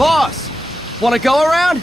Boss! Wanna go around?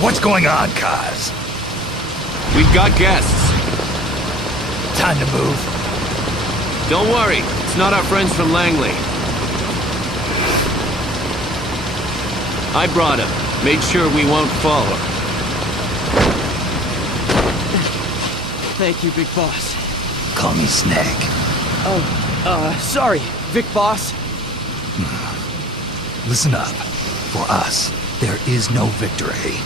What's going on, Kaz? We've got guests. Time to move. Don't worry, it's not our friends from Langley. I brought him. Made sure we won't fall. Thank you, Big Boss. Call me Snake. Sorry, Vic Boss. Listen up. For us, there is no victory.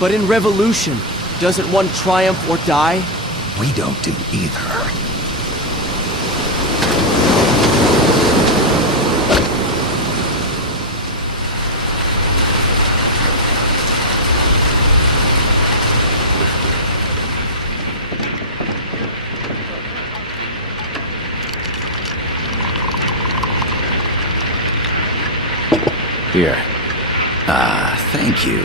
But in Revolution, doesn't one triumph or die? We don't do either. Here. Thank you.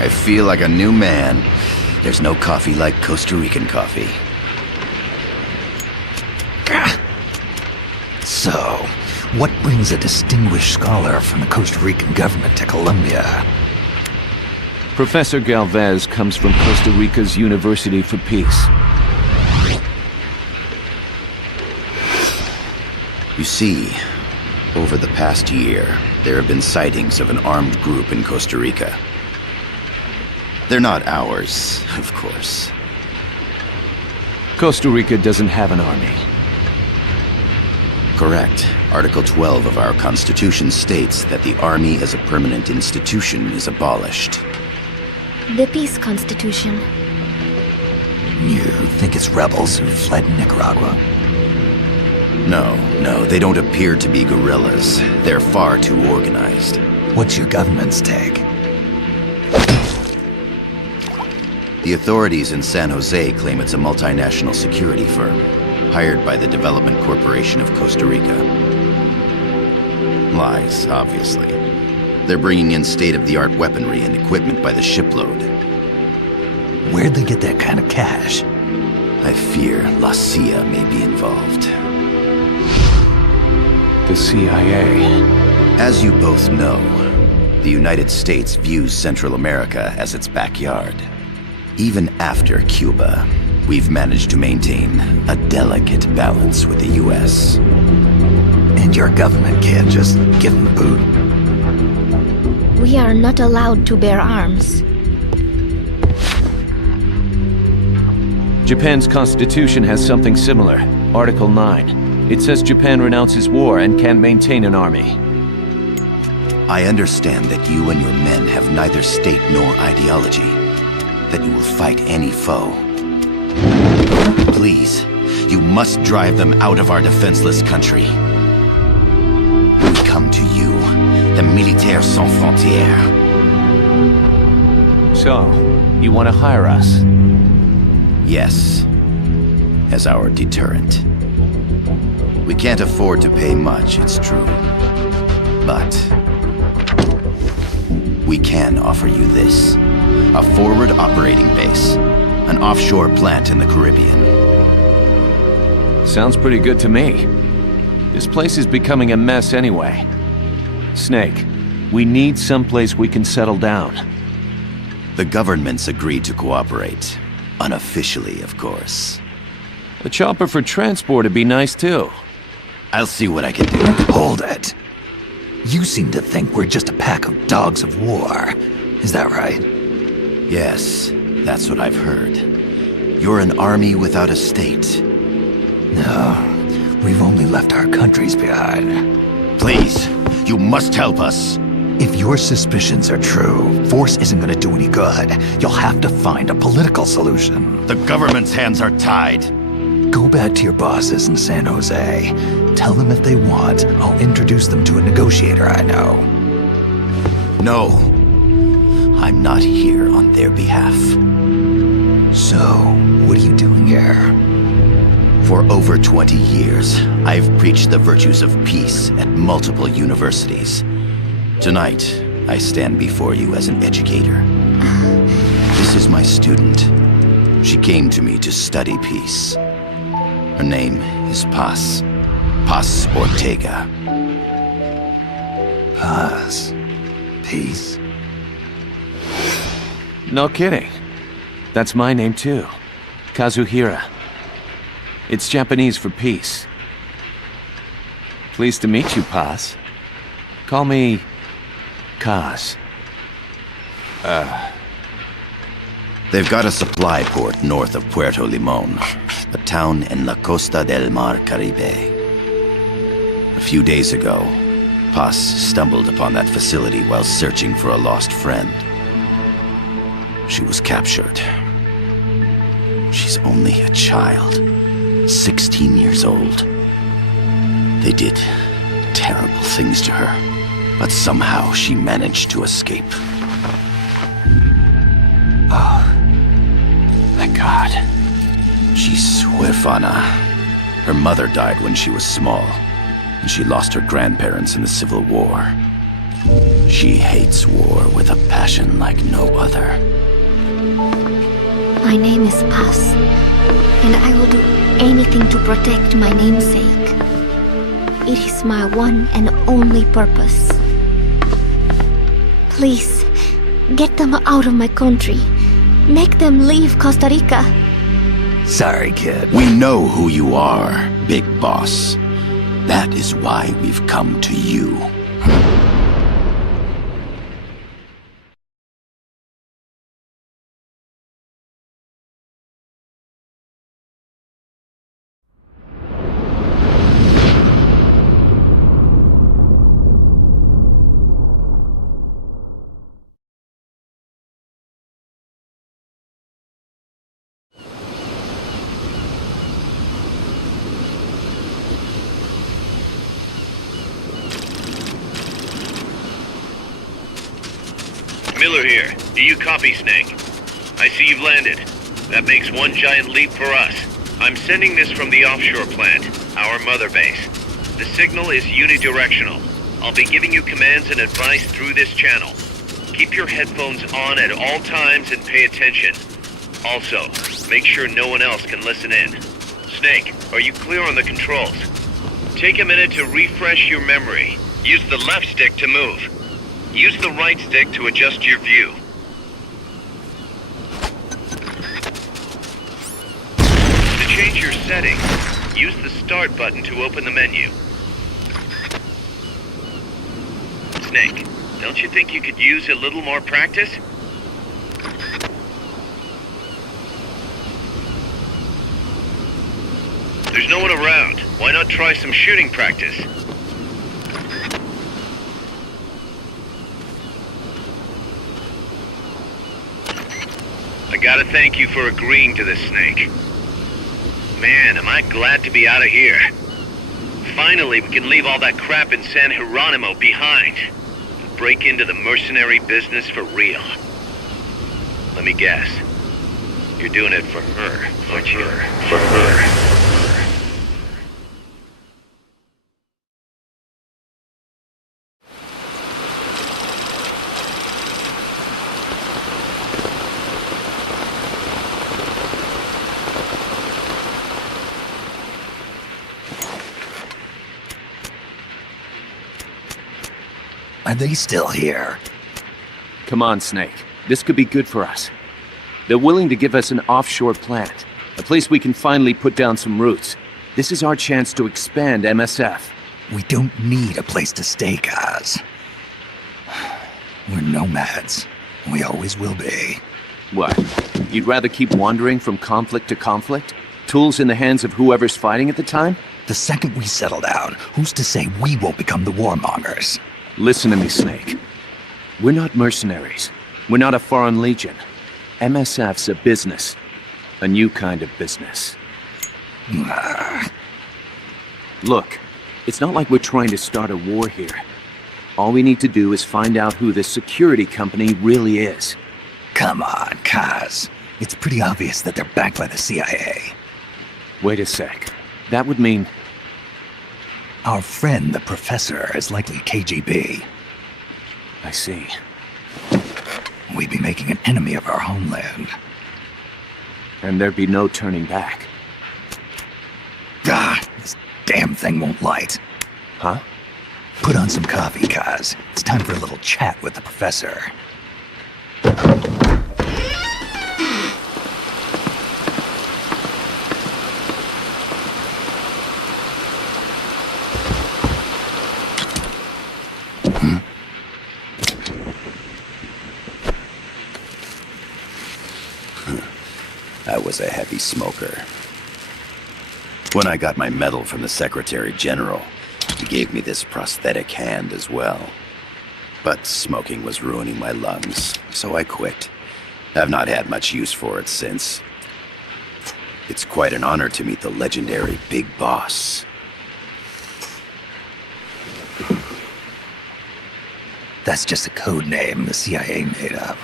I feel like a new man. There's no coffee like Costa Rican coffee. So, what brings a distinguished scholar from the Costa Rican government to Colombia? Professor Galvez comes from Costa Rica's University for Peace. You see, over the past year, there have been sightings of an armed group in Costa Rica. They're not ours, of course. Costa Rica doesn't have an army. Correct. Article 12 of our Constitution states that the Army as a permanent institution is abolished. The Peace Constitution. You think it's rebels who fled Nicaragua? No, they don't appear to be guerrillas. They're far too organized. What's your government's take? The authorities in San Jose claim it's a multinational security firm, hired by the Development Corporation of Costa Rica. Lies, obviously. They're bringing in state-of-the-art weaponry and equipment by the shipload. Where'd they get that kind of cash? I fear La CIA may be involved. The CIA. As you both know, the United States views Central America as its backyard. Even after Cuba, we've managed to maintain a delicate balance with the US. And your government can't just give them the boot? We are not allowed to bear arms. Japan's constitution has something similar. Article 9. It says Japan renounces war and can't maintain an army. I understand that you and your men have neither state nor ideology. That you will fight any foe. Please, you must drive them out of our defenseless country. We come to you, the Militaires Sans Frontières. So, you want to hire us? Yes, as our deterrent. We can't afford to pay much, it's true. But we can offer you this. A forward operating base. An offshore plant in the Caribbean. Sounds pretty good to me. This place is becoming a mess anyway. Snake, we need someplace we can settle down. The government's agreed to cooperate. Unofficially, of course. A chopper for transport would be nice too. I'll see what I can do. Hold it. You seem to think we're just a pack of dogs of war. Is that right? Yes, that's what I've heard. You're an army without a state. No, we've only left our countries behind. Please, you must help us. If your suspicions are true, force isn't going to do any good. You'll have to find a political solution. The government's hands are tied. Go back to your bosses in San Jose. Tell them if they want, I'll introduce them to a negotiator I know. No. I'm not here on their behalf. So, what are you doing here? For over 20 years, I've preached the virtues of peace at multiple universities. Tonight, I stand before you as an educator. This is my student. She came to me to study peace. Her name is Paz. Paz Ortega. Paz. Peace. No kidding. That's my name too. Kazuhira. It's Japanese for peace. Pleased to meet you, Paz. Call me Kaz. They've got a supply port north of Puerto Limon, a town in la Costa del Mar Caribe. A few days ago, Paz stumbled upon that facility while searching for a lost friend. She was captured. She's only a child, 16 years old. They did terrible things to her, but somehow she managed to escape. Oh, thank God. She's huérfana. Her mother died when she was small, and she lost her grandparents in the Civil War. She hates war with a passion like no other. My name is Paz, and I will do anything to protect my namesake. It is my one and only purpose. Please, get them out of my country. Make them leave Costa Rica. Sorry, kid. We know who you are, Big Boss. That is why we've come to you. Miller here. Do you copy, Snake? I see you've landed. That makes one giant leap for us. I'm sending this from the offshore plant, our mother base. The signal is unidirectional. I'll be giving you commands and advice through this channel. Keep your headphones on at all times and pay attention. Also, make sure no one else can listen in. Snake, are you clear on the controls? Take a minute to refresh your memory. Use the left stick to move. Use the right stick to adjust your view. To change your settings, use the Start button to open the menu. Snake, don't you think you could use a little more practice? There's no one around. Why not try some shooting practice? I gotta thank you for agreeing to this, Snake. Man, am I glad to be out of here. Finally, we can leave all that crap in San Geronimo behind. And break into the mercenary business for real. Let me guess. You're doing it for her, aren't you? For her. Are they still here? Come on, Snake. This could be good for us. They're willing to give us an offshore plant, a place we can finally put down some roots. This is our chance to expand MSF. We don't need a place to stay, guys. We're nomads. We always will be. What? You'd rather keep wandering from conflict to conflict? Tools in the hands of whoever's fighting at the time? The second we settle down, who's to say we won't become the warmongers? Listen to me, Snake. We're not mercenaries. We're not a foreign legion. MSF's a business. A new kind of business. Look, It's not like we're trying to start a war here. All we need to do is find out who this security company really is. Come on, Kaz. It's pretty obvious that they're backed by the CIA. Wait a sec. That would mean... Our friend, the Professor, is likely KGB. I see. We'd be making an enemy of our homeland. And there'd be no turning back. This damn thing won't light. Huh? Put on some coffee, Kaz. It's time for a little chat with the Professor. I was a heavy smoker. When I got my medal from the Secretary General, he gave me this prosthetic hand as well. But smoking was ruining my lungs, so I quit. I've not had much use for it since. It's quite an honor to meet the legendary Big Boss. That's just a code name the CIA made up.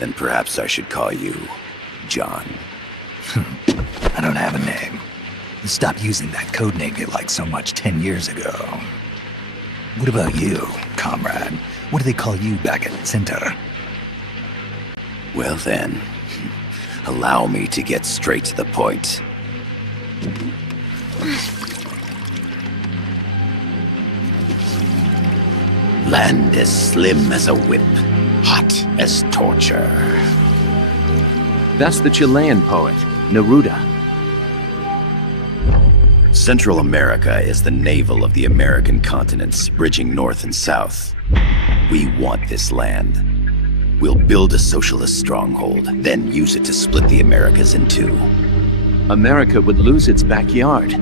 Then perhaps I should call you John. I don't have a name. Stop using that code name you liked so much 10 years ago. What about you, comrade? What do they call you back at Center? Well then, allow me to get straight to the point. Land as slim as a whip, hot as torture. That's the Chilean poet, Neruda. Central America is the navel of the American continents, bridging north and south. We want this land. We'll build a socialist stronghold, then use it to split the Americas in two. America would lose its backyard.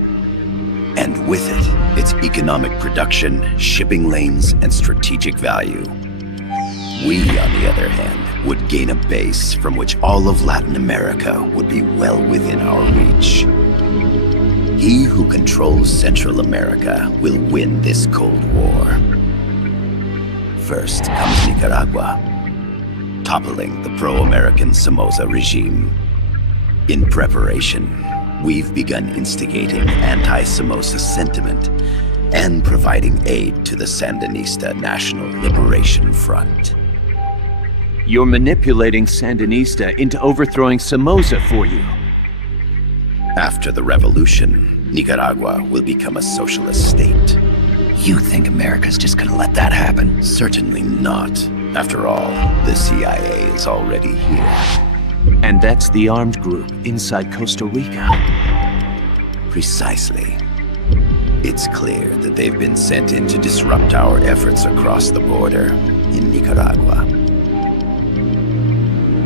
And with it, its economic production, shipping lanes, and strategic value. We, on the other hand, would gain a base from which all of Latin America would be well within our reach. He who controls Central America will win this Cold War. First comes Nicaragua, toppling the pro-American Somoza regime. In preparation, we've begun instigating anti-Somoza sentiment and providing aid to the Sandinista National Liberation Front. You're manipulating Sandinista into overthrowing Somoza for you. After the revolution, Nicaragua will become a socialist state. You think America's just gonna let that happen? Certainly not. After all, the CIA is already here. And that's the armed group inside Costa Rica. Precisely. It's clear that they've been sent in to disrupt our efforts across the border in Nicaragua.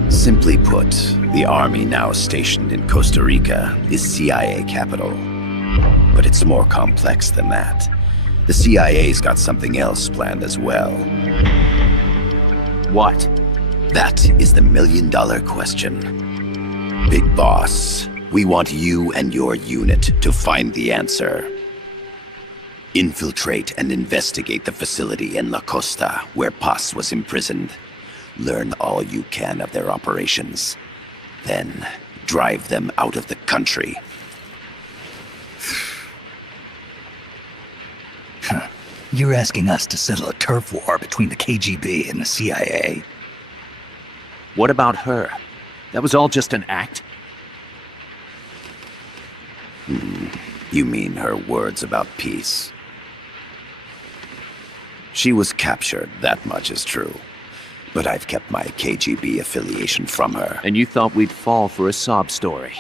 Simply put, the army now stationed in Costa Rica is CIA capital. But it's more complex than that. The CIA's got something else planned as well. What? That is the million-dollar question. Big Boss, we want you and your unit to find the answer. Infiltrate and investigate the facility in La Costa where Paz was imprisoned. Learn all you can of their operations. Then, drive them out of the country. You're asking us to settle a turf war between the KGB and the CIA? What about her? That was all just an act? You mean her words about peace? She was captured, that much is true. But I've kept my KGB affiliation from her. And you thought we'd fall for a sob story?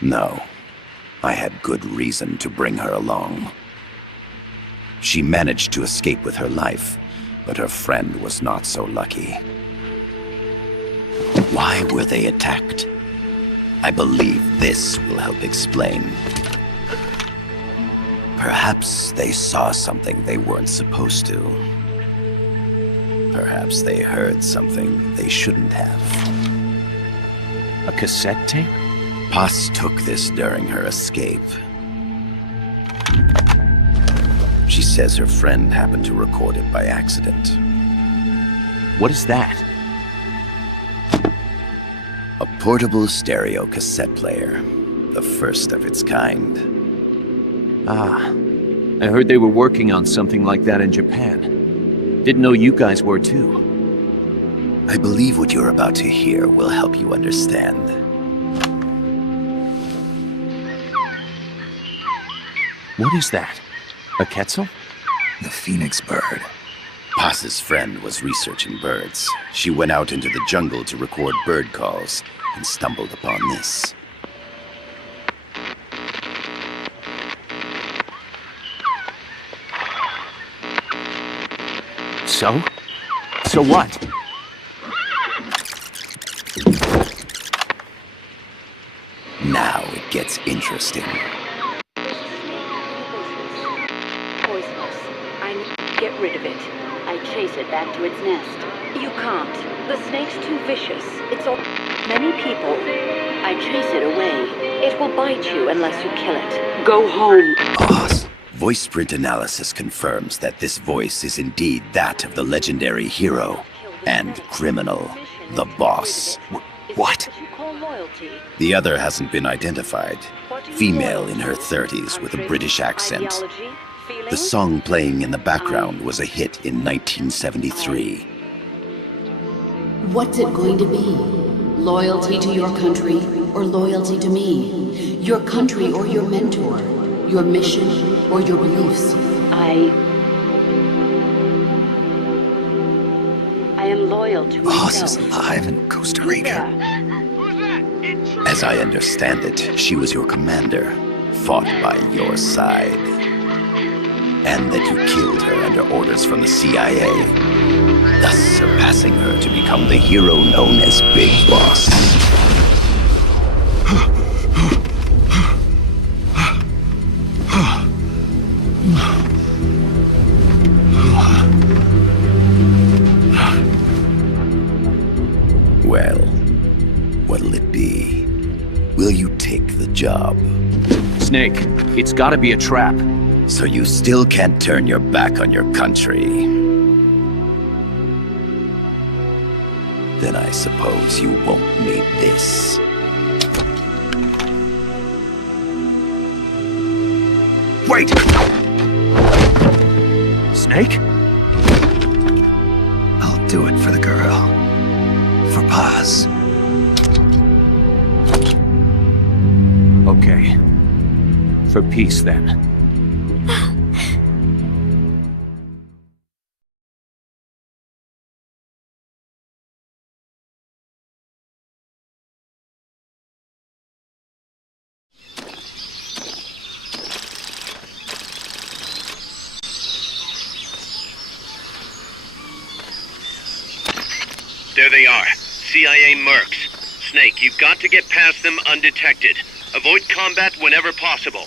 No. I had good reason to bring her along. She managed to escape with her life, but her friend was not so lucky. Why were they attacked? I believe this will help explain. Perhaps they saw something they weren't supposed to. Perhaps they heard something they shouldn't have. A cassette tape? Paz took this during her escape. She says her friend happened to record it by accident. What is that? A portable stereo cassette player. The first of its kind. Ah, I heard they were working on something like that in Japan. Didn't know you guys were too. I believe what you're about to hear will help you understand. What is that? A quetzal? The phoenix bird. Paz's friend was researching birds. She went out into the jungle to record bird calls and stumbled upon this. So? So what? Now it gets interesting. Poisonous. I need to get rid of it. I chase it back to its nest. You can't. The snake's too vicious. It's all many people. I chase it away. It will bite you unless you kill it. Go home. Paz. Voice print analysis confirms that this voice is indeed that of the legendary hero and criminal, the boss. What? The other hasn't been identified. Female in her 30s with a British accent. The song playing in the background was a hit in 1973. What's it going to be? Loyalty to your country or loyalty to me? Your country or your mentor? Your mission or your beliefs? I am loyal to Boss myself. is alive in Costa Rica. As I understand it, she was your commander, fought by your side. And that you killed her under orders from the CIA, thus surpassing her to become the hero known as Big Boss. Well, what'll it be? Will you take the job? Snake, it's gotta be a trap. So you still can't turn your back on your country? Then I suppose you won't need this. Wait! Snake? I'll do it for the girl. For Paz. Okay. For peace, then. There they are. CIA mercs. Snake, you've got to get past them undetected. Avoid combat whenever possible.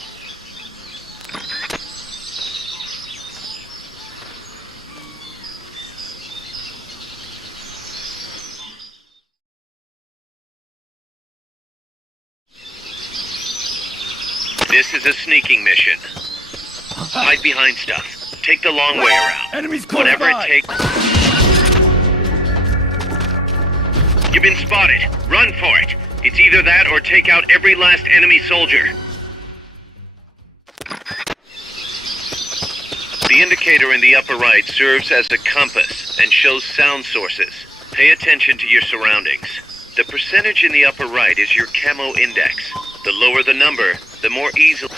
This is a sneaking mission. Hide behind stuff. Take the long way around. Enemies close Whatever by. it takes. You've been spotted. Run for it. It's either that or take out every last enemy soldier. The indicator in the upper right serves as a compass and shows sound sources. Pay attention to your surroundings. The percentage in the upper right is your camo index. The lower the number, the more easily...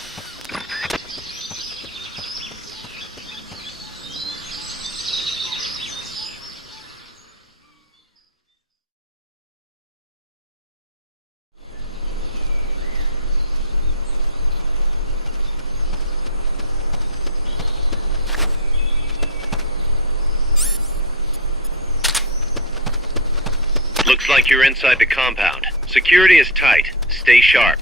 Looks like you're inside the compound. Security is tight. Stay sharp.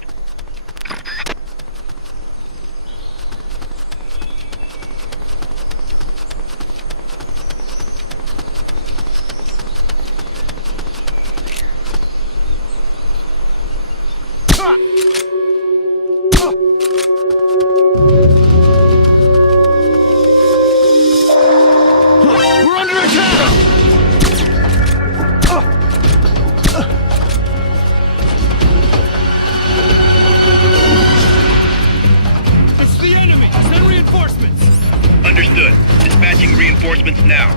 reinforcements now.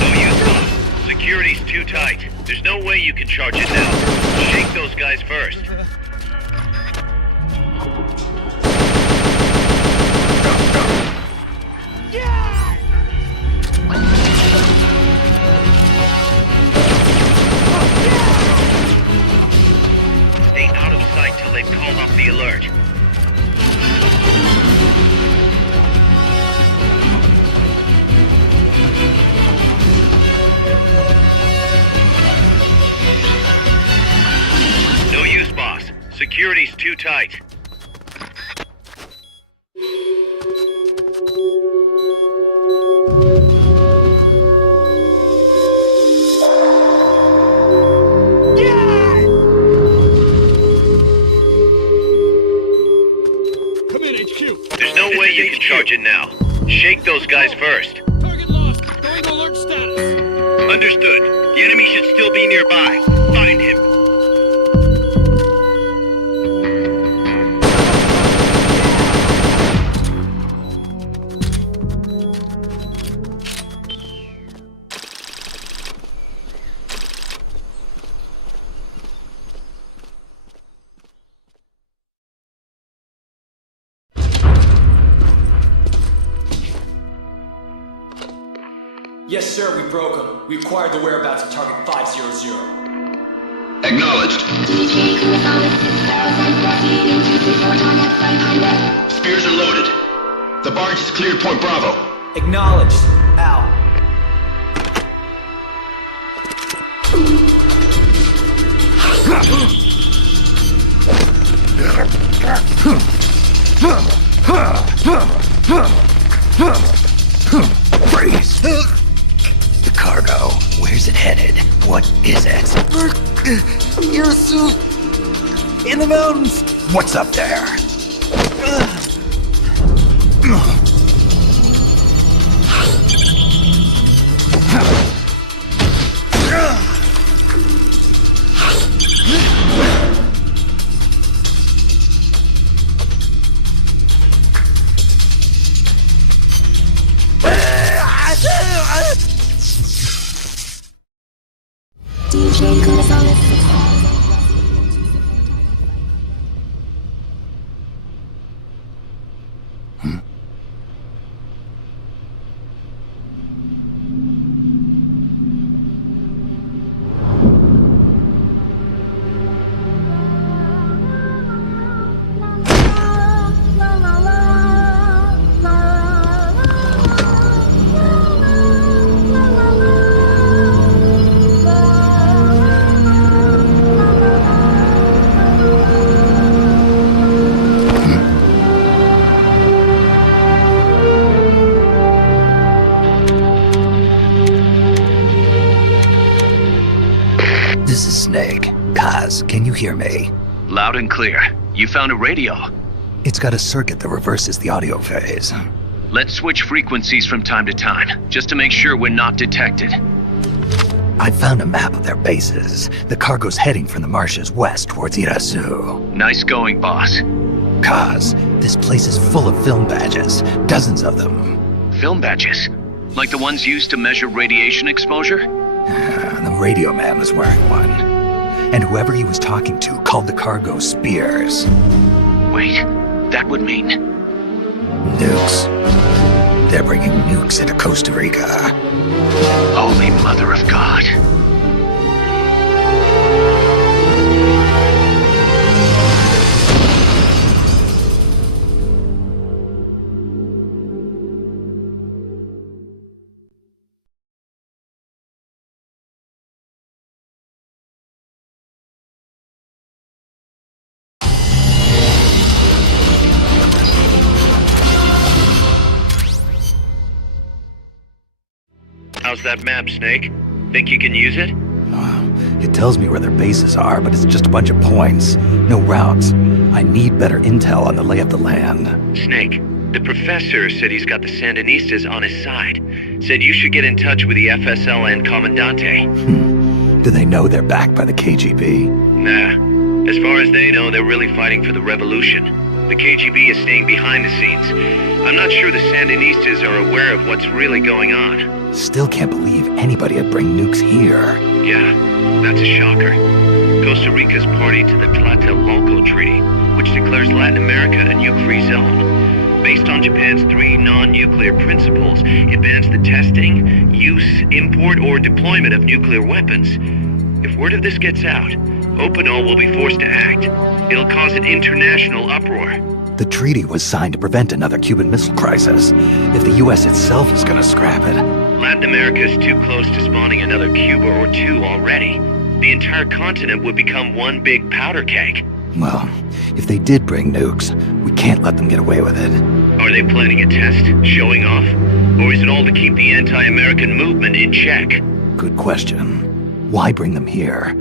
No use, boss. Security's too tight. There's no way you can charge it now. Shake those guys first. Stay out of sight till they've called off the alert. No use, boss. Security's too tight. There's no way you can charge it now. Shake those guys first. Target lost. Going to alert status. Understood. The enemy should still be nearby. Find him. Yes, sir, we broke him. We acquired the whereabouts of target 500. Acknowledged. Spears are loaded. The barge is cleared Point Bravo. Acknowledged. Out. Freeze! The cargo, where's it headed? What is it? Your suit! In the mountains! What's up there? This is Snake. Kaz, can you hear me? Loud and clear. You found a radio. It's got a circuit that reverses the audio phase. Let's switch frequencies from time to time, just to make sure we're not detected. I found a map of their bases. The cargo's heading from the marshes west towards Irasu. Nice going, boss. Kaz, this place is full of film badges. Dozens of them. Film badges? Like the ones used to measure radiation exposure? The radio man was wearing one. And whoever he was talking to called the cargo Spears. Wait, that would mean... Nukes. They're bringing nukes into Costa Rica. Holy Mother of God. How's that map, Snake? Think you can use it? It tells me where their bases are, but it's just a bunch of points. No routes. I need better intel on the lay of the land. Snake, The professor said he's got the Sandinistas on his side. Said you should get in touch with the FSL and Comandante. Do they know they're backed by the KGB? Nah. As far as they know, they're really fighting for the revolution. The KGB is staying behind the scenes. I'm not sure the Sandinistas are aware of what's really going on. Still can't believe anybody would bring nukes here. Yeah, that's a shocker. Costa Rica's party to the Tlatelolco Treaty, which declares Latin America a nuke-free zone. Based on Japan's 3 non-nuclear principles, it bans the testing, use, import, or deployment of nuclear weapons. If word of this gets out, Opinol will be forced to act. It'll cause an international uproar. The treaty was signed to prevent another Cuban Missile Crisis. If the U.S. itself is gonna scrap it... Latin America is too close to spawning another Cuba or two already. The entire continent would become one big powder keg. Well, if they did bring nukes, we can't let them get away with it. Are they planning a test? Showing off? Or is it all to keep the anti-American movement in check? Good question. Why bring them here?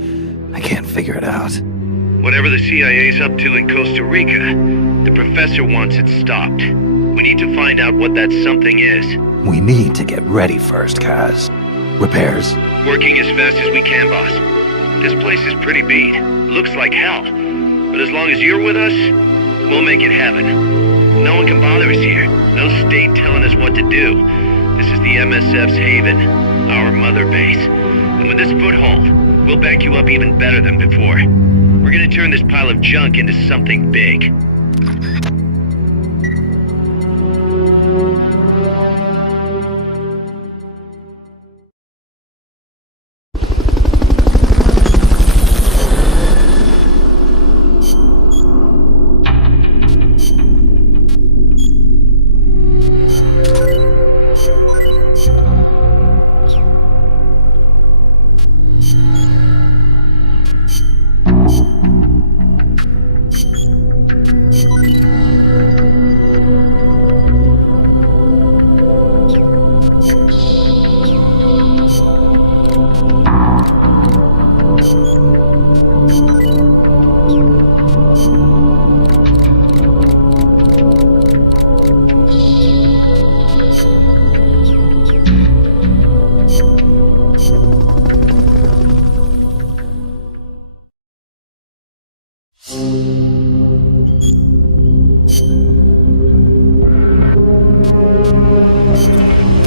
I can't figure it out. Whatever the CIA's up to in Costa Rica, the professor wants it stopped. We need to find out what that something is. We need to get ready first, Kaz. Repairs? Working as fast as we can, boss. This place is pretty beat. Looks like hell. But as long as you're with us, we'll make it heaven. No one can bother us here. No state telling us what to do. This is the MSF's haven, our mother base. And with this foothold, we'll back you up even better than before. We're gonna turn this pile of junk into something big.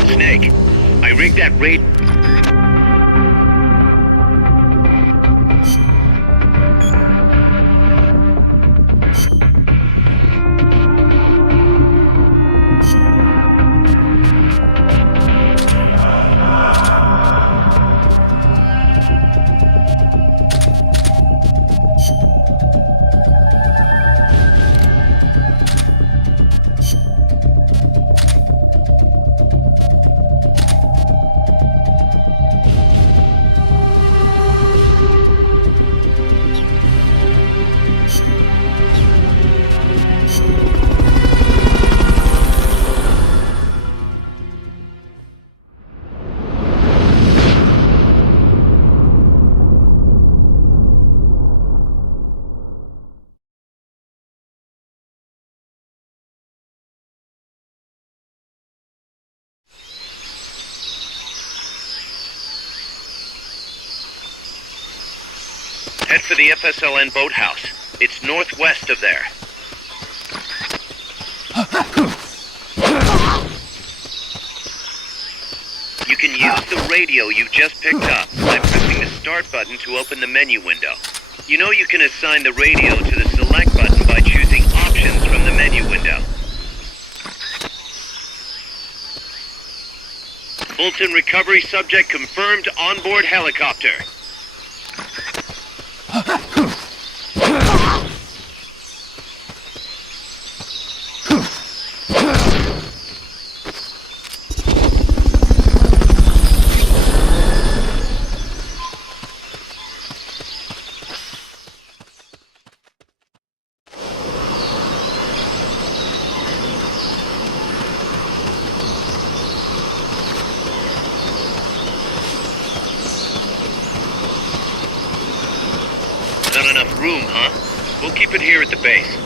Snake, I rigged that raid... Head for the FSLN boathouse. It's northwest of there. You can use the radio you just picked up by pressing the start button to open the menu window. You know you can assign the radio to the select button by choosing options from the menu window. Fulton recovery subject confirmed onboard helicopter. Not enough room, huh? We'll keep it here at the base.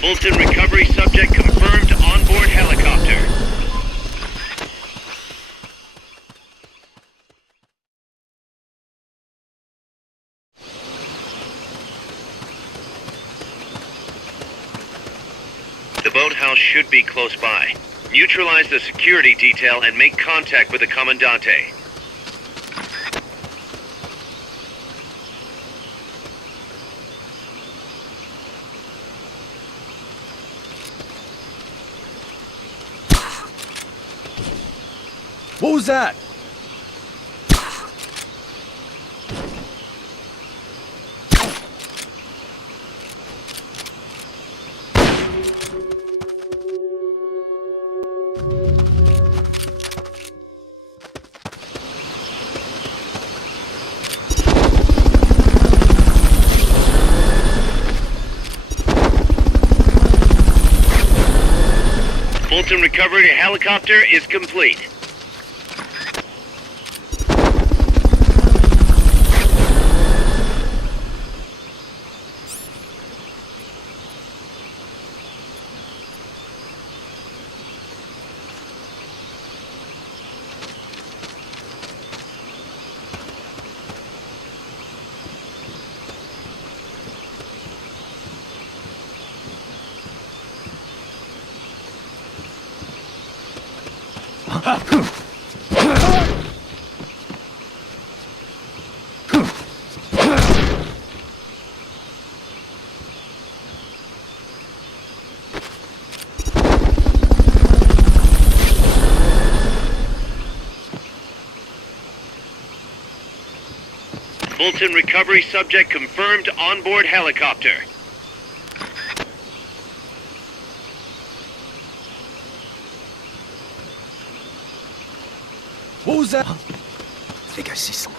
Fulton recovery subject confirmed onboard helicopter. The boathouse should be close by. Neutralize the security detail and make contact with the Commandante. What was that? Fulton recovery helicopter is complete. Fulton recovery subject confirmed onboard helicopter. What was that? I think I see someone.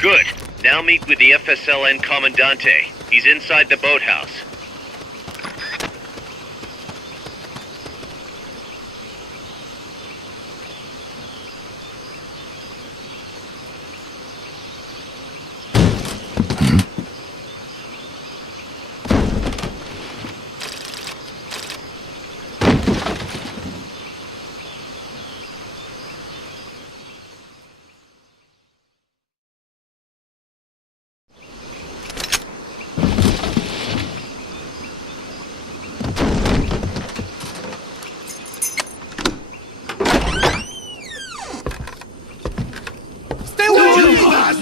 Good. Now meet with the FSLN Commandante. He's inside the boathouse.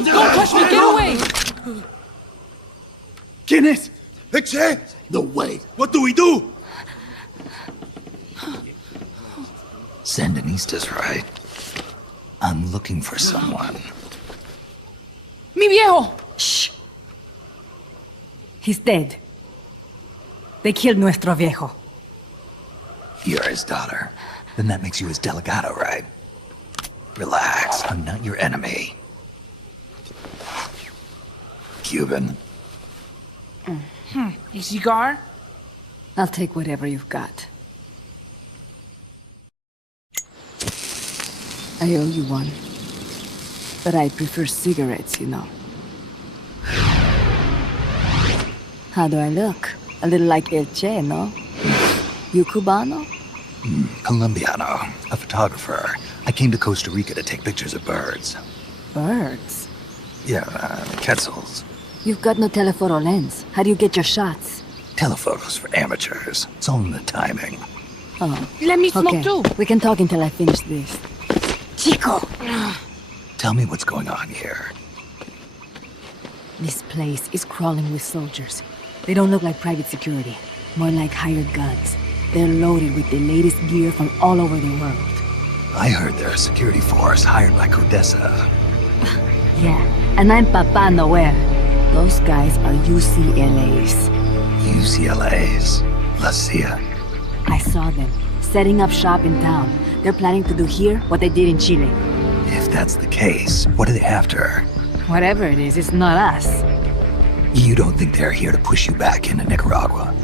Don't touch me! Get away! ¿Quién es? Che! No way. What do we do? Sandinista's right. I'm looking for someone. Mi viejo! Shh. He's dead. They killed nuestro viejo. You're his daughter. Then that makes you his delegado, right? Relax. I'm not your enemy. Cuban. A cigar? I'll take whatever you've got. I owe you one. But I prefer cigarettes, you know. How do I look? A little like El Che, no? You Cubano? Colombiano. A photographer. I came to Costa Rica to take pictures of birds. Birds? Yeah, quetzals. You've got no telephoto lens. How do you get your shots? Telephotos for amateurs. It's all in the timing. Oh. Let me smoke Okay, too. we can talk until I finish this. Chico! Tell me what's going on here. This place is crawling with soldiers. They don't look like private security, more like hired guns. They're loaded with the latest gear from all over the world. I heard they're a security force hired by Codessa. Yeah, and I'm Papa Noel. Those guys are UCLA's. UCLA's? La CIA. I saw them, setting up shop in town. They're planning to do here what they did in Chile. If that's the case, what are they after? Whatever it is, it's not us. You don't think they're here to push you back into Nicaragua?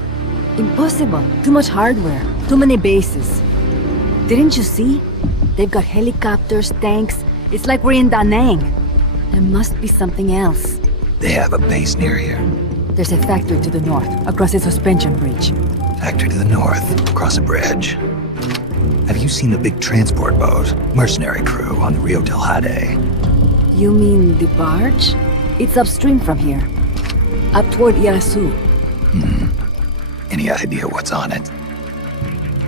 Impossible. Too much hardware. Too many bases. Didn't you see? They've got helicopters, tanks. It's like we're in Da Nang. There must be something else. They have a base near here. There's a factory to the north, across a suspension bridge. Factory to the north, across a bridge. Have you seen the big transport boat, mercenary crew on the Rio del Jade? You mean the barge? It's upstream from here. Up toward Irasu. Any idea what's on it?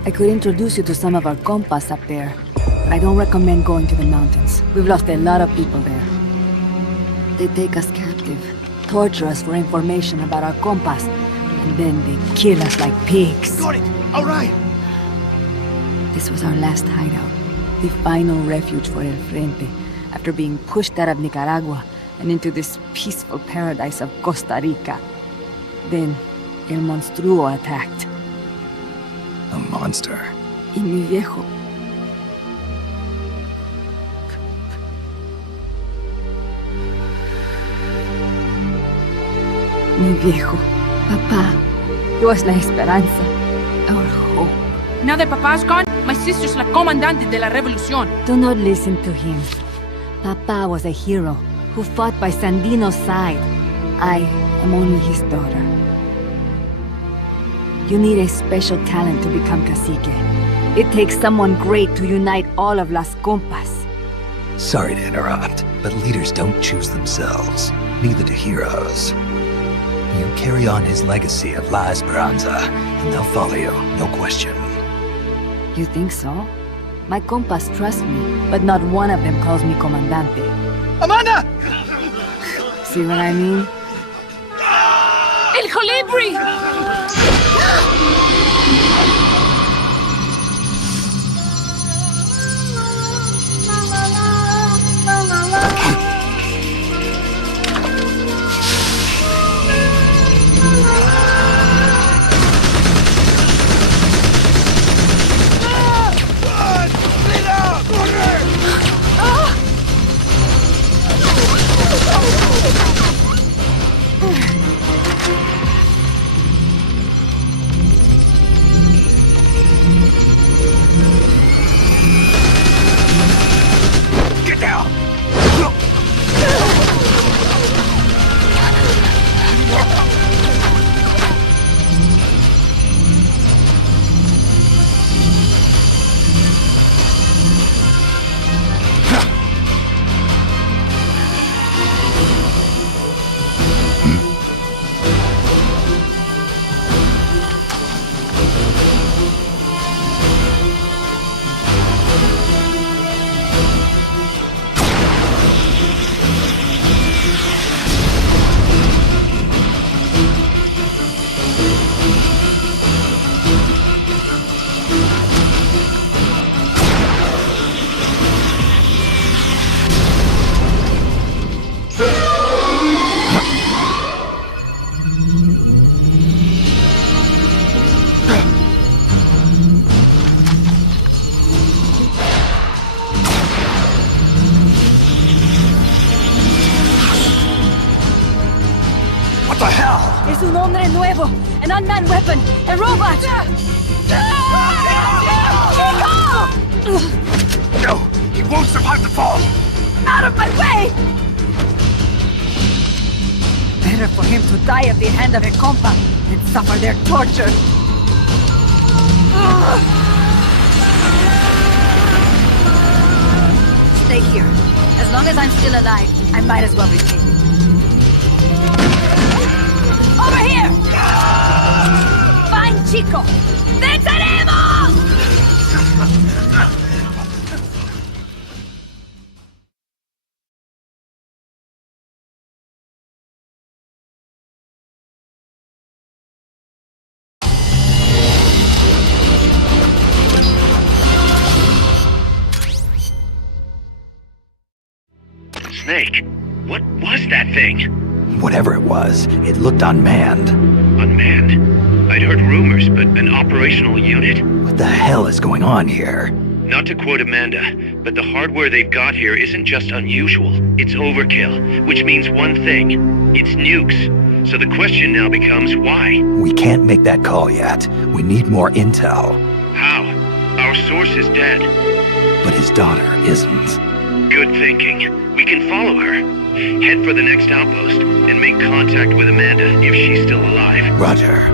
I could introduce you to some of our compas up there. But I don't recommend going to the mountains. We've lost a lot of people there. They take us captive, torture us for information about our compas, and then they kill us like pigs. Got it! Alright! This was our last hideout, the final refuge for El Frente, after being pushed out of Nicaragua and into this peaceful paradise of Costa Rica. Then, El Monstruo attacked. A monster. Y mi viejo. Mi viejo. Papá. He was la esperanza. Our hope. Now that Papa's gone, my sister's la comandante de la revolución. Do not listen to him. Papa was a hero who fought by Sandino's side. I am only his daughter. You need a special talent to become cacique. It takes someone great to unite all of Las Compas. Sorry to interrupt, but leaders don't choose themselves. Neither do heroes. You carry on his legacy of La Esperanza, and they'll follow you, no question. You think so? My compas trust me, but not one of them calls me comandante. Amanda! See what I mean? El Colibri! Get down! What the hell? Es un hombre nuevo, an unmanned weapon, a robot! Chico! No! He won't survive the fall! Out of my way! Better for him to die at the hand of a compa than suffer their torture. Stay here. As long as I'm still alive, I might as well be king. Over here! Find Chico! ¡Venceremos! Snake. What was that thing? Whatever it was, it looked unmanned. Unmanned? I'd heard rumors, but an operational unit? What the hell is going on here? Not to quote Amanda, but the hardware they've got here isn't just unusual, it's overkill, which means one thing. It's nukes. So the question now becomes why? We can't make that call yet. We need more intel. How? Our source is dead. But his daughter isn't. Good thinking. We can follow her. Head for the next outpost and make contact with Amanda if she's still alive. Roger.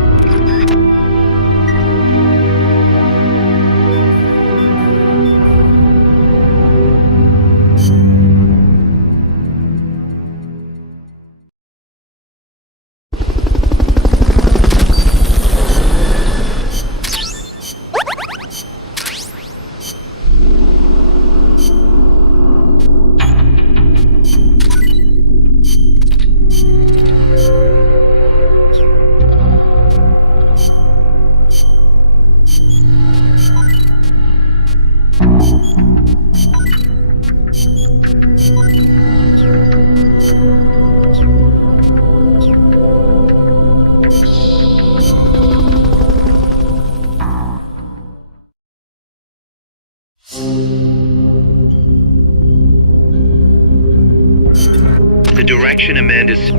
The direction Amanda's...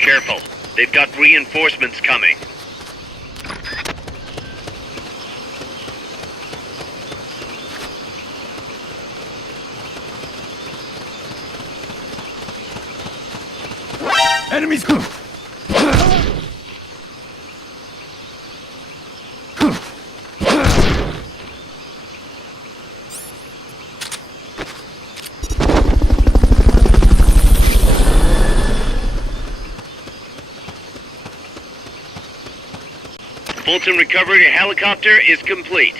Careful. They've got reinforcements coming. Enemies come! Fulton recovery helicopter is complete.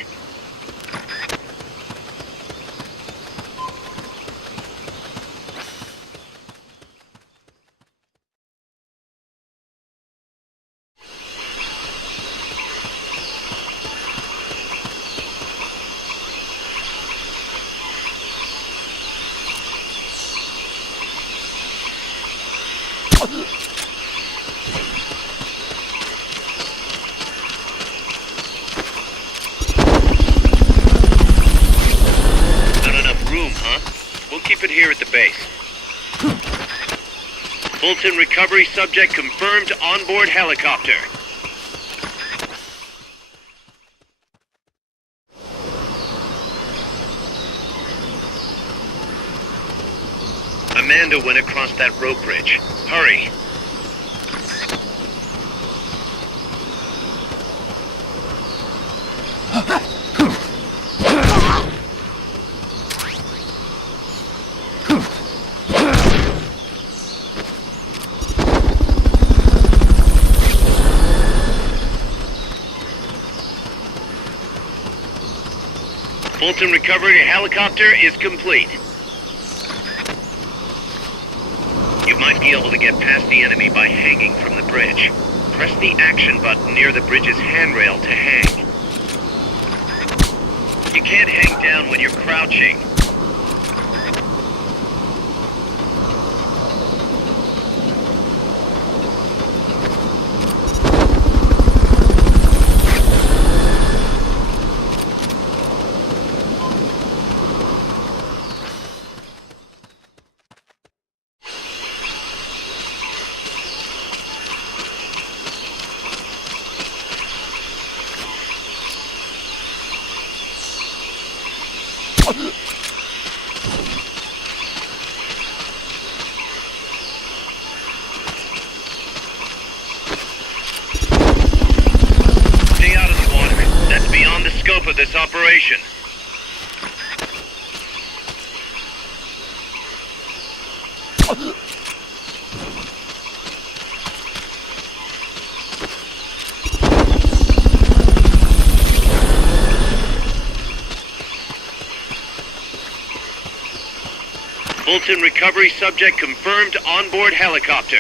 Keep it here at the base. Fulton recovery subject confirmed onboard helicopter. Amanda went across that rope bridge. Hurry. Fulton recovery helicopter is complete. You might be able to get past the enemy by hanging from the bridge. Press the action button near the bridge's handrail to hang. You can't hang down when you're crouching. Stay out of the water. That's beyond the scope of this operation. Fulton recovery subject confirmed onboard helicopter.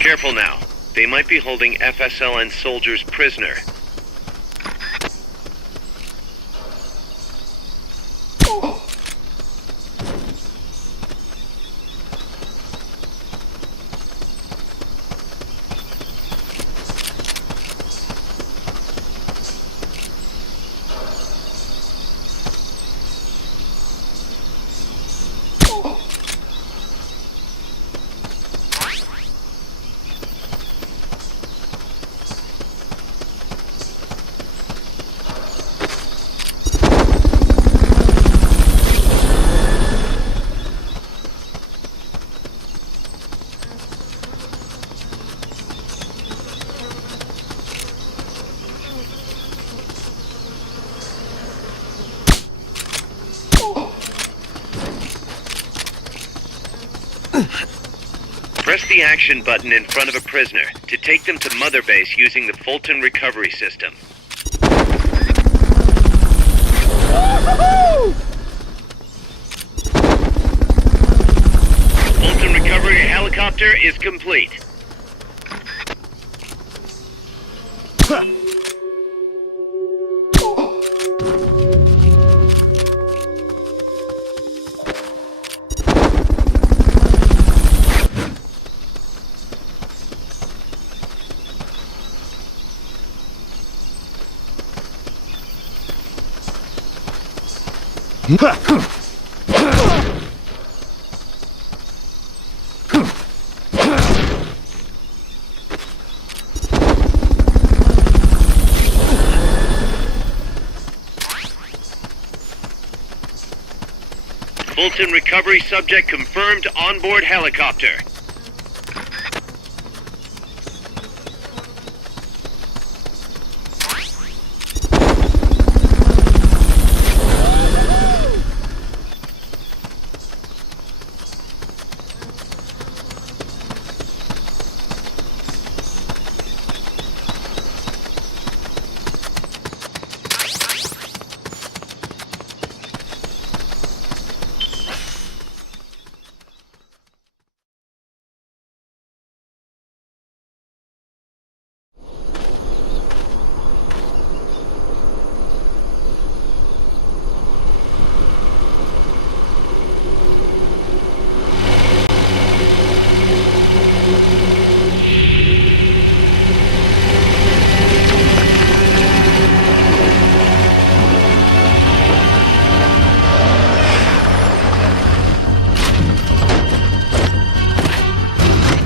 Careful now. They might be holding FSLN soldiers prisoner. Press the action button in front of a prisoner to take them to Mother Base using the Fulton recovery system. Fulton recovery helicopter is complete. Fulton recovery subject confirmed onboard helicopter.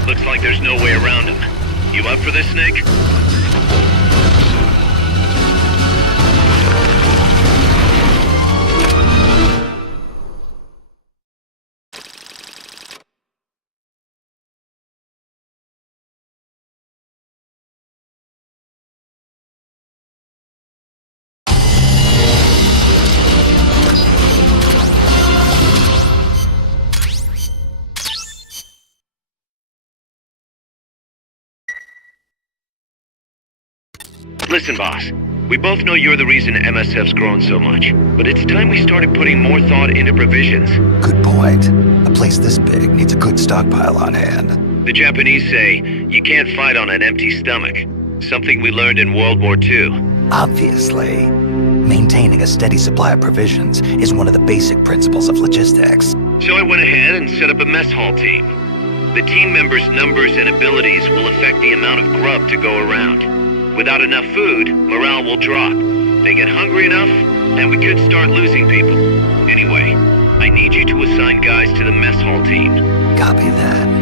Looks like there's no way around him. You up for this, Snake? Listen, boss. We both know you're the reason MSF's grown so much, but it's time we started putting more thought into provisions. Good point. A place this big needs a good stockpile on hand. The Japanese say, you can't fight on an empty stomach. Something we learned in World War II. Obviously. Maintaining a steady supply of provisions is one of the basic principles of logistics. So I went ahead and set up a mess hall team. The team members' numbers and abilities will affect the amount of grub to go around. Without enough food, morale will drop. They get hungry enough, and we could start losing people. Anyway, I need you to assign guys to the mess hall team. Copy that.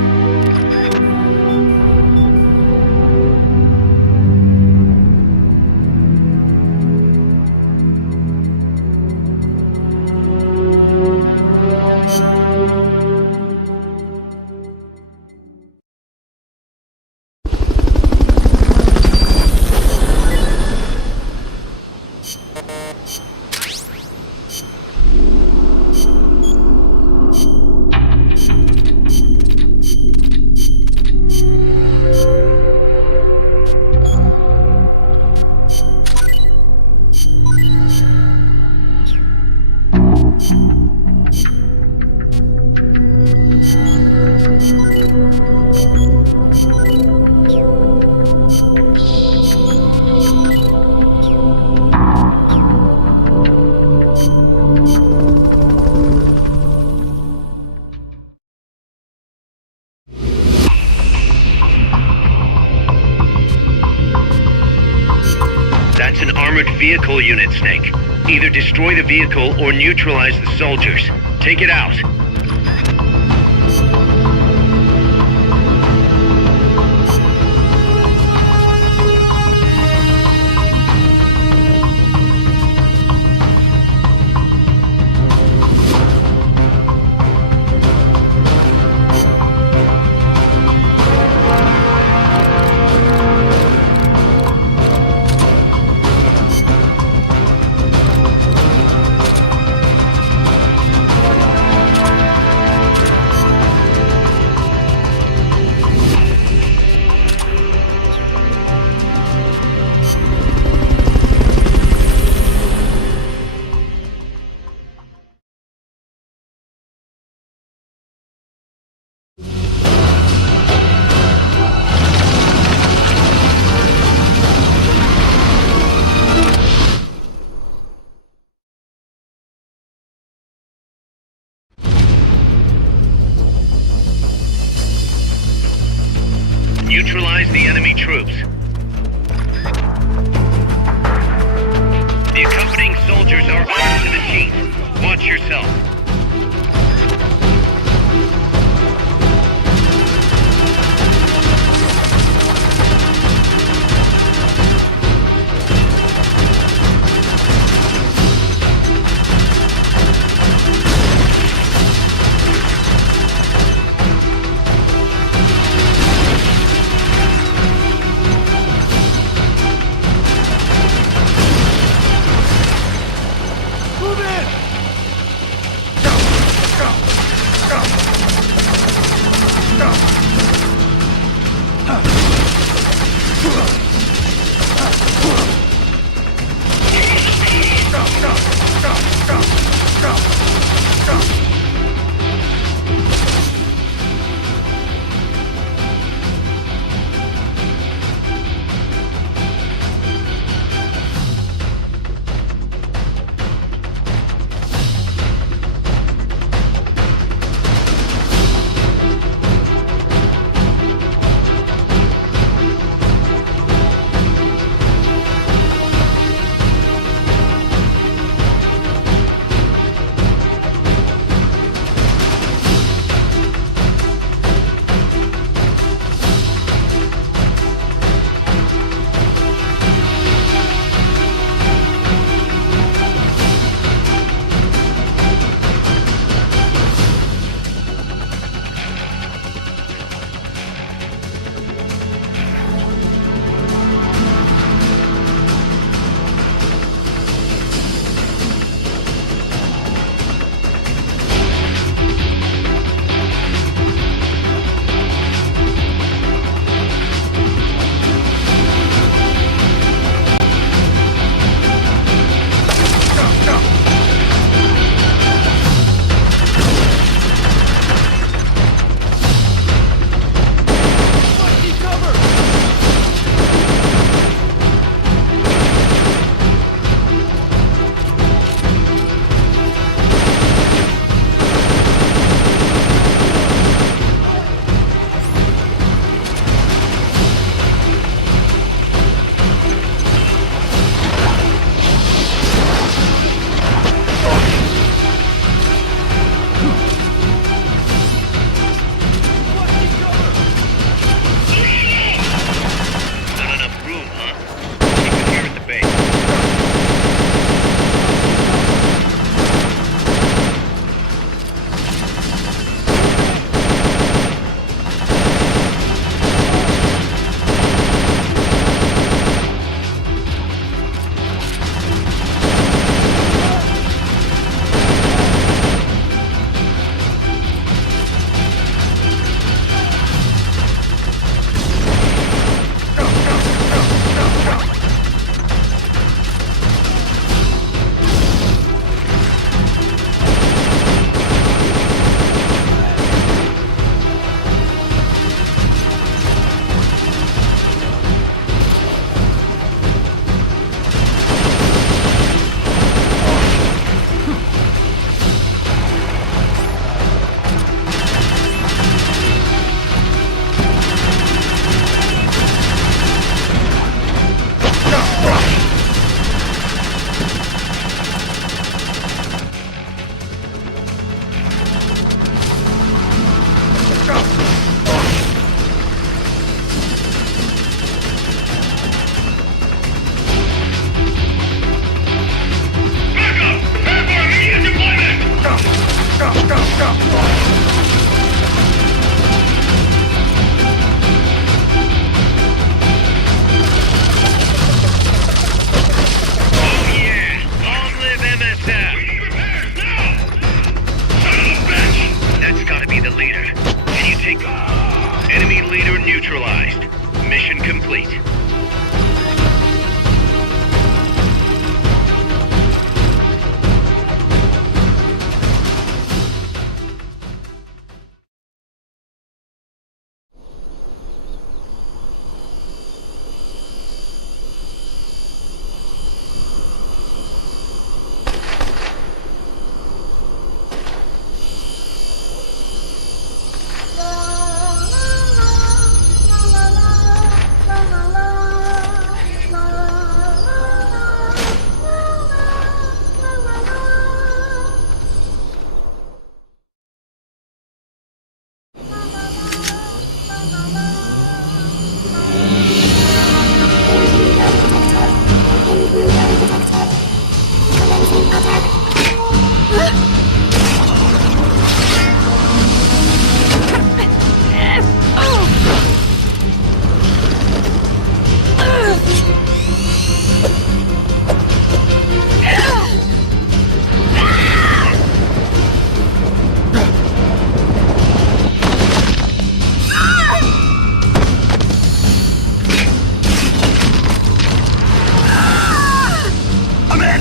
That's an armored vehicle unit, Snake. Either destroy the vehicle or neutralize the soldiers. Take it out. Neutralize the enemy troops. The accompanying soldiers are armed to the teeth. Watch yourself.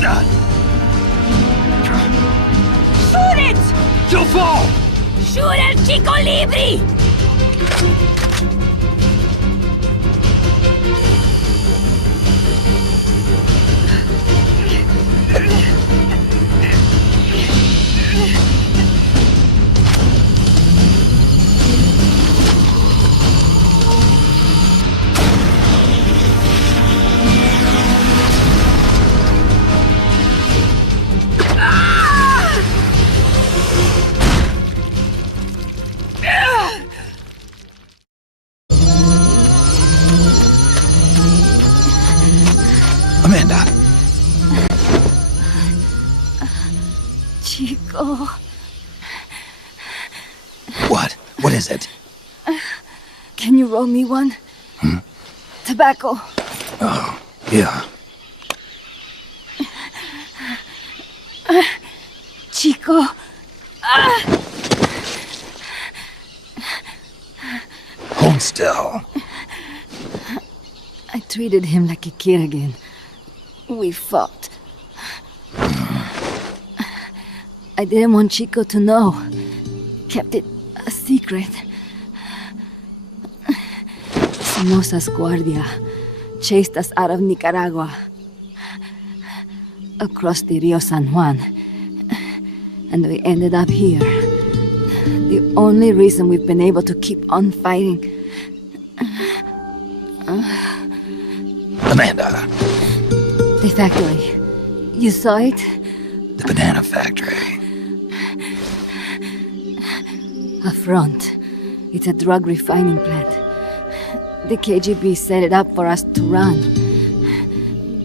Amanda! Shoot it! You'll fall! Shoot el chico libre! Amanda! Chico. What? What is it? Can you roll me one? Tobacco. Oh, yeah. Chico. Hold still. I treated him like a kid again. We fought. I didn't want Chico to know. Kept it a secret. Somoza's Guardia chased us out of Nicaragua, across the Rio San Juan, and we ended up here. The only reason we've been able to keep on fighting. Amanda! The factory. You saw it? The banana factory. A front. It's a drug refining plant. The KGB set it up for us to run.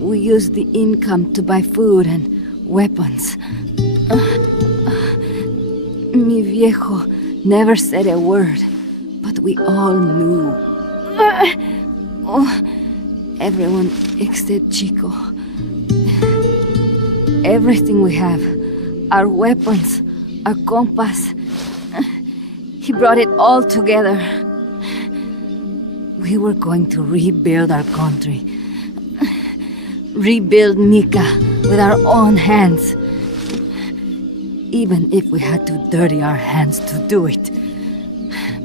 We used the income to buy food and weapons. Mi viejo never said a word, but we all knew. Everyone except Chico. Everything we have, our weapons, our compass, he brought it all together. We were going to rebuild our country. Rebuild Nika with our own hands. Even if we had to dirty our hands to do it.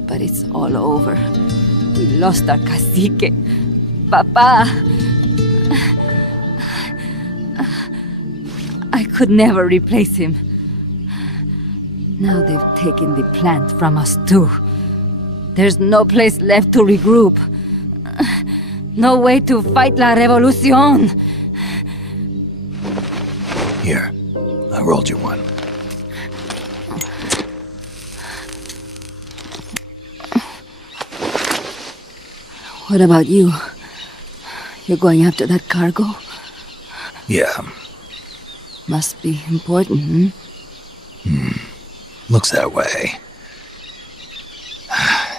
But it's all over. We lost our cacique. Papa! I could never replace him. Now they've taken the plant from us too. There's no place left to regroup. No way to fight la revolución. Here, I rolled you one. What about you? You're going after that cargo? Yeah. Must be important, Looks that way.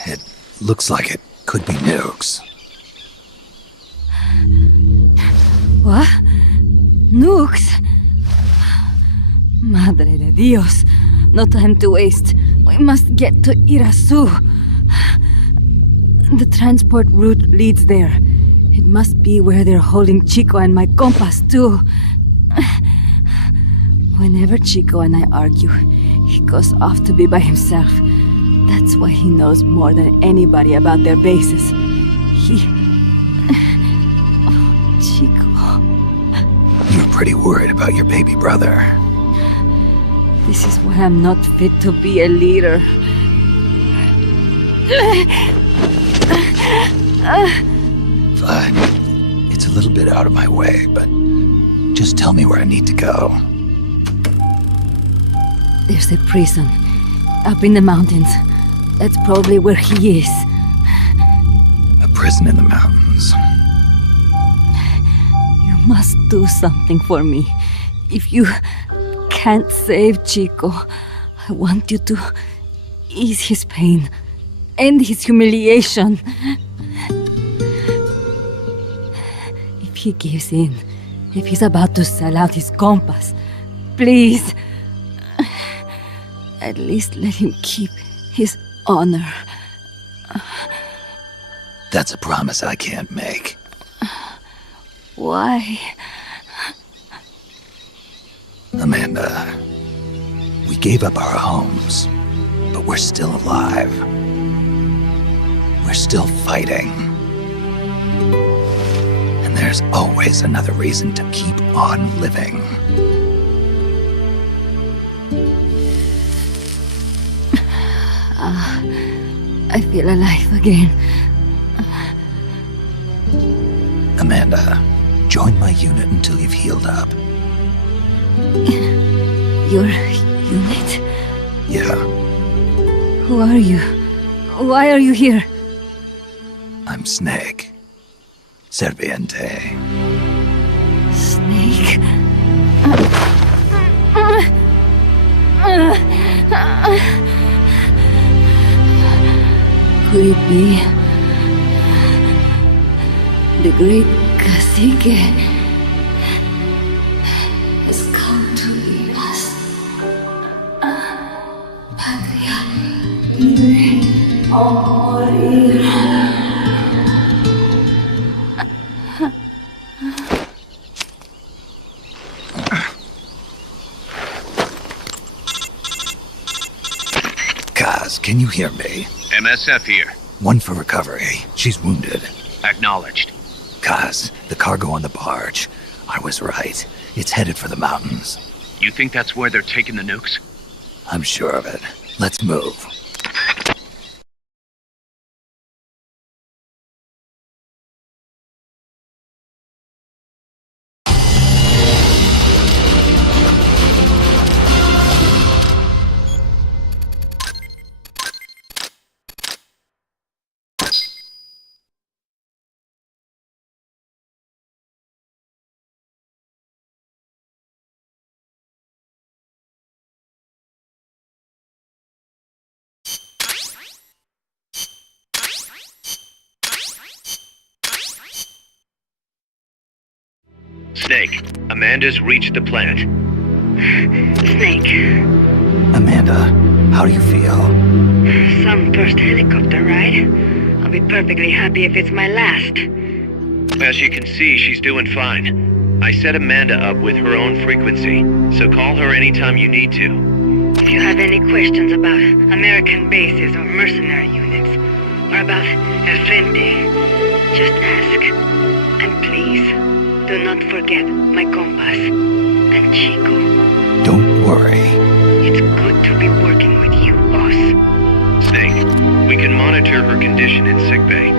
It looks like it could be nukes. What? Nukes? Madre de Dios. No time to waste. We must get to Irasu. The transport route leads there. It must be where they're holding Chico and my compass, too. Whenever Chico and I argue, he goes off to be by himself. That's why he knows more than anybody about their bases. Chico. You're pretty worried about your baby brother. This is why I'm not fit to be a leader. Fine. It's a little bit out of my way, but just tell me where I need to go. There's a prison up in the mountains. That's probably where he is. A prison in the mountains. You must do something for me. If you can't save Chico, I want you to ease his pain, end his humiliation. If he gives in, if he's about to sell out his compass, please, at least let him keep his honor. That's a promise I can't make. Why? Amanda, we gave up our homes, but we're still alive. We're still fighting. And there's always another reason to keep on living. I feel alive again. Amanda, join my unit until you've healed up. Your unit? Yeah. Who are you? Why are you here? I'm Snake. Serviente. Snake? Could it be the great cacique has come to lead us? Patria vive o morir. Kaz, can you hear me? MSF here. One for recovery. She's wounded. Acknowledged. Kaz, the cargo on the barge. I was right. It's headed for the mountains. You think that's where they're taking the nukes? I'm sure of it. Let's move. Snake, Amanda's reached the plant. Snake. Amanda, how do you feel? Some first helicopter ride. I'll be perfectly happy if it's my last. As you can see, she's doing fine. I set Amanda up with her own frequency, so call her anytime you need to. If you have any questions about American bases or mercenary units, or about El Frente, just ask. And please, do not forget my compass and Chico. Don't worry. It's good to be working with you, boss. Snake, we can monitor her condition in sickbay.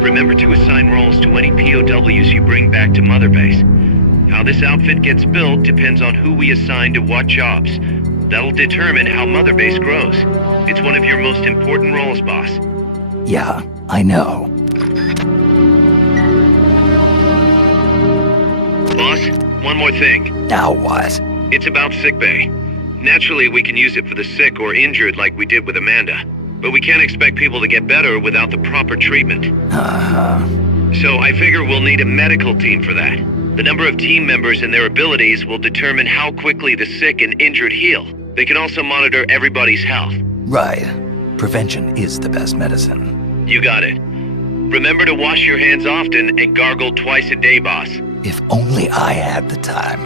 Remember to assign roles to any POWs you bring back to Mother Base. How this outfit gets built depends on who we assign to what jobs. That'll determine how Mother Base grows. It's one of your most important roles, boss. Yeah, I know. Boss, one more thing. Now what? It's about sickbay. Naturally, we can use it for the sick or injured like we did with Amanda. But we can't expect people to get better without the proper treatment. So I figure we'll need a medical team for that. The number of team members and their abilities will determine how quickly the sick and injured heal. They can also monitor everybody's health. Right. Prevention is the best medicine. You got it. Remember to wash your hands often and gargle twice a day, boss. If only I had the time.